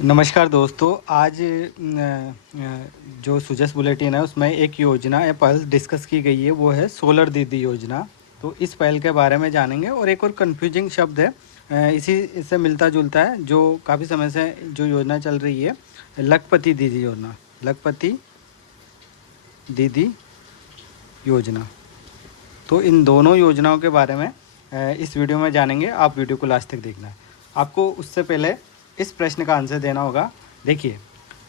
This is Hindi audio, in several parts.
नमस्कार दोस्तों। आज जो सुजस बुलेटिन है उसमें एक योजना या पहल डिस्कस की गई है, वो है सोलर दीदी योजना। तो इस पहल के बारे में जानेंगे। और एक और कन्फ्यूजिंग शब्द है, इसी इससे मिलता जुलता है, जो काफ़ी समय से जो योजना चल रही है, लखपति दीदी योजना। लखपति दीदी योजना। तो इन दोनों योजनाओं के बारे में इस वीडियो में जानेंगे। आप वीडियो को लास्ट तक देखना। आपको उससे पहले इस प्रश्न का आंसर देना होगा। देखिए,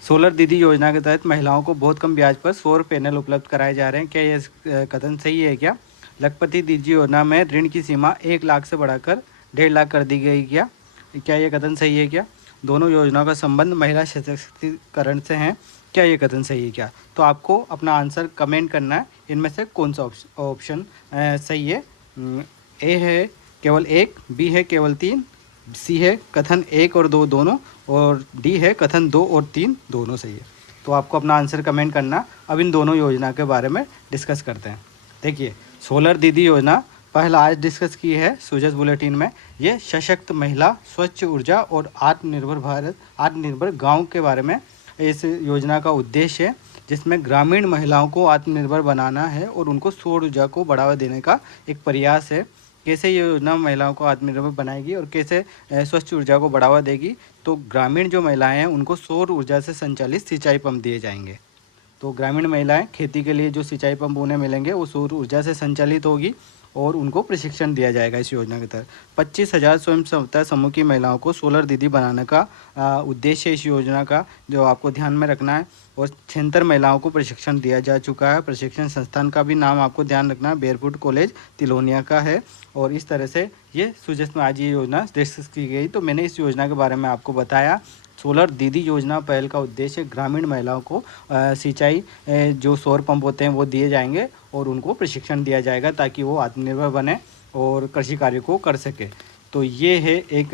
सोलर दीदी योजना के तहत महिलाओं को बहुत कम ब्याज पर सौर पैनल उपलब्ध कराए जा रहे हैं। क्या ये कथन सही है क्या? लखपति दीदी योजना में ऋण की सीमा 1 लाख से बढ़ाकर 1.5 लाख कर दी गई। क्या ये कथन सही है क्या? दोनों योजनाओं का संबंध महिला सशक्तिकरण से है। क्या ये कथन सही है क्या? तो आपको अपना आंसर कमेंट करना है, इनमें से कौन सा ऑप्शन सही है। ए है केवल 1, बी है केवल 3, सी है कथन 1 और 2 दोनों, और डी है कथन 2 और 3 दोनों सही है। तो आपको अपना आंसर कमेंट करना। अब इन दोनों योजना के बारे में डिस्कस करते हैं। देखिए, सोलर दीदी योजना पहला आज डिस्कस की है सुजस बुलेटिन में। ये सशक्त महिला, स्वच्छ ऊर्जा और आत्मनिर्भर भारत, आत्मनिर्भर गांव के बारे में इस योजना का उद्देश्य है, जिसमें ग्रामीण महिलाओं को आत्मनिर्भर बनाना है और उनको सौर ऊर्जा को बढ़ावा देने का एक प्रयास है। कैसे ये योजना महिलाओं को आत्मनिर्भर बनाएगी और कैसे स्वच्छ ऊर्जा को बढ़ावा देगी? तो ग्रामीण जो महिलाएं हैं उनको सौर ऊर्जा से संचालित सिंचाई पंप दिए जाएंगे। तो ग्रामीण महिलाएं खेती के लिए जो सिंचाई पंप उन्हें मिलेंगे वो सौर ऊर्जा से संचालित होगी और उनको प्रशिक्षण दिया जाएगा। इस योजना के तहत 25,000 स्वयं सहायता समूह की महिलाओं को सोलर दीदी बनाने का उद्देश्य इस योजना का, जो आपको ध्यान में रखना है। और 76 महिलाओं को प्रशिक्षण दिया जा चुका है। प्रशिक्षण संस्थान का भी नाम आपको ध्यान रखना है, बेयरफुट कॉलेज तिलोनिया का है। और इस तरह से ये सुजस में आज ये योजना डिस्कस की गई। तो मैंने इस योजना के बारे में आपको बताया। सोलर दीदी योजना पहल का उद्देश्य ग्रामीण महिलाओं को सिंचाई जो सौर पंप होते हैं वो दिए जाएंगे और उनको प्रशिक्षण दिया जाएगा ताकि वो आत्मनिर्भर बने और कृषि कार्य को कर सके। तो ये है एक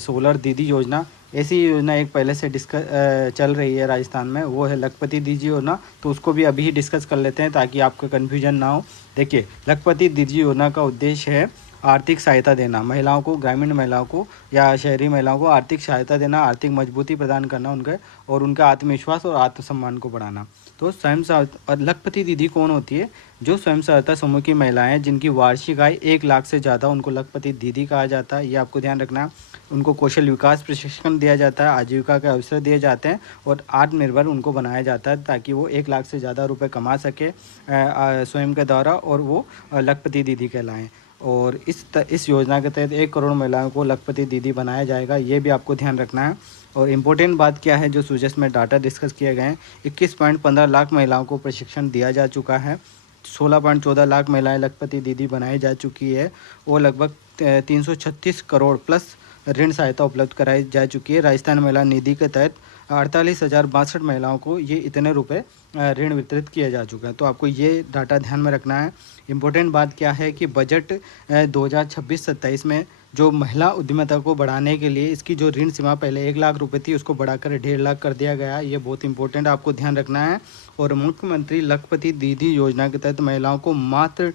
सोलर दीदी योजना। ऐसी योजना एक पहले से डिस्कस चल रही है राजस्थान में, वो है लखपति दीदी योजना। तो उसको भी अभी डिस्कस कर लेते हैं ताकि आपको कन्फ्यूजन ना हो। देखिए, लखपति दीदी योजना का उद्देश्य है आर्थिक सहायता देना महिलाओं को, ग्रामीण महिलाओं को या शहरी महिलाओं को आर्थिक सहायता देना, आर्थिक मजबूती प्रदान करना उनके, और उनका आत्मविश्वास और आत्मसम्मान को बढ़ाना। तो स्वयं सहायता और लखपति दीदी कौन होती है? जो स्वयं सहायता समूह की महिलाएं जिनकी वार्षिक आय 1 लाख से ज़्यादा, उनको लखपति दीदी कहा जाता है। ये आपको ध्यान रखना है। उनको कौशल विकास प्रशिक्षण दिया जाता है, आजीविका के अवसर दिए जाते हैं और आत्मनिर्भर उनको बनाया जाता है ताकि वो 1 लाख से ज़्यादा रुपये कमा सके स्वयं के द्वारा, और वो लखपति दीदी कहलाएँ। और इस योजना के तहत 1 करोड़ महिलाओं को लखपति दीदी बनाया जाएगा। ये भी आपको ध्यान रखना है। और इम्पोर्टेंट बात क्या है जो सुजस में डाटा डिस्कस किए गए हैं, 21.15 लाख महिलाओं को प्रशिक्षण दिया जा चुका है। 16.14 लाख महिलाएं लखपति दीदी बनाई जा चुकी है और लगभग 336 करोड़ प्लस ऋण सहायता उपलब्ध कराई जा चुकी है। राजस्थान महिला निधि के तहत 48,062 महिलाओं को ये इतने रुपए ऋण वितरित किया जा चुका है। तो आपको ये डाटा ध्यान में रखना है। इम्पोर्टेंट बात क्या है कि बजट 2026-27 में जो महिला उद्यमिता को बढ़ाने के लिए इसकी जो ऋण सीमा पहले 1 लाख रुपए थी उसको बढ़ाकर 1.5 लाख कर दिया गया। ये बहुत इंपॉर्टेंट आपको ध्यान रखना है। और मुख्यमंत्री लखपति दीदी योजना के तहत महिलाओं को मात्र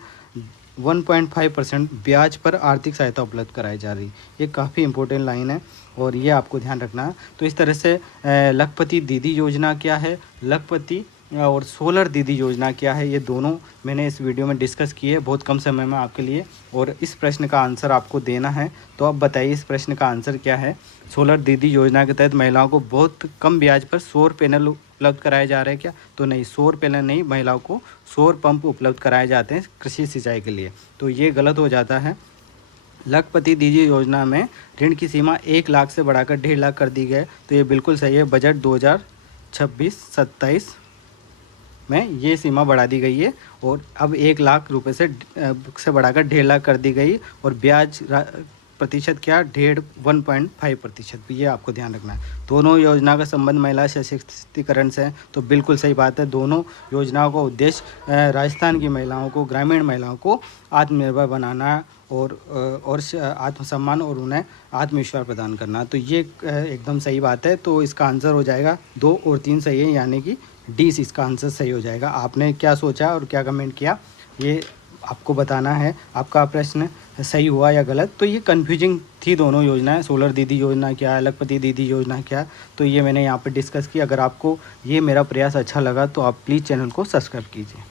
1.5% ब्याज पर आर्थिक सहायता उपलब्ध कराई जा रही। ये काफ़ी इंपॉर्टेंट लाइन है और ये आपको ध्यान रखना है। तो इस तरह से लखपति दीदी योजना क्या है, लखपति और सोलर दीदी योजना क्या है, ये दोनों मैंने इस वीडियो में डिस्कस की है बहुत कम समय में आपके लिए। और इस प्रश्न का आंसर आपको देना है। तो आप बताइए इस प्रश्न का आंसर क्या है। सोलर दीदी योजना के तहत महिलाओं को बहुत कम ब्याज पर सौर पैनल उपलब्ध कराए जा रहे हैं क्या? तो नहीं, सौर पैनल नहीं, महिलाओं को सौर पंप उपलब्ध कराए जाते हैं कृषि सिंचाई के लिए। तो ये गलत हो जाता है। लखपति दीदी योजना में ऋण की सीमा 1 लाख से बढ़ाकर 1.5 लाख कर दी गई। तो ये बिल्कुल सही है। बजट 2026-27 में ये सीमा बढ़ा दी गई है और अब 1 लाख रुपए से बढ़ाकर 1.5 लाख कर दी गई। और ब्याज प्रतिशत क्या? 1.5%। ये आपको ध्यान रखना है। दोनों योजना का संबंध महिला सशक्तिकरण से है। तो बिल्कुल सही बात है। दोनों योजनाओं का उद्देश्य राजस्थान की महिलाओं को, ग्रामीण महिलाओं को आत्मनिर्भर बनाना और आत्मसम्मान और उन्हें आत्मविश्वास प्रदान करना। तो ये एकदम सही बात है। तो इसका आंसर हो जाएगा 2 और 3 सही है, यानी कि डी इसका आंसर सही हो जाएगा। आपने क्या सोचा और क्या कमेंट किया ये आपको बताना है आपका प्रश्न सही हुआ या गलत। तो ये कन्फ्यूजिंग थी दोनों योजनाएं, सोलर दीदी योजना क्या, लखपति दीदी योजना क्या, तो ये मैंने यहाँ पे डिस्कस की। अगर आपको ये मेरा प्रयास अच्छा लगा तो आप प्लीज़ चैनल को सब्सक्राइब कीजिए।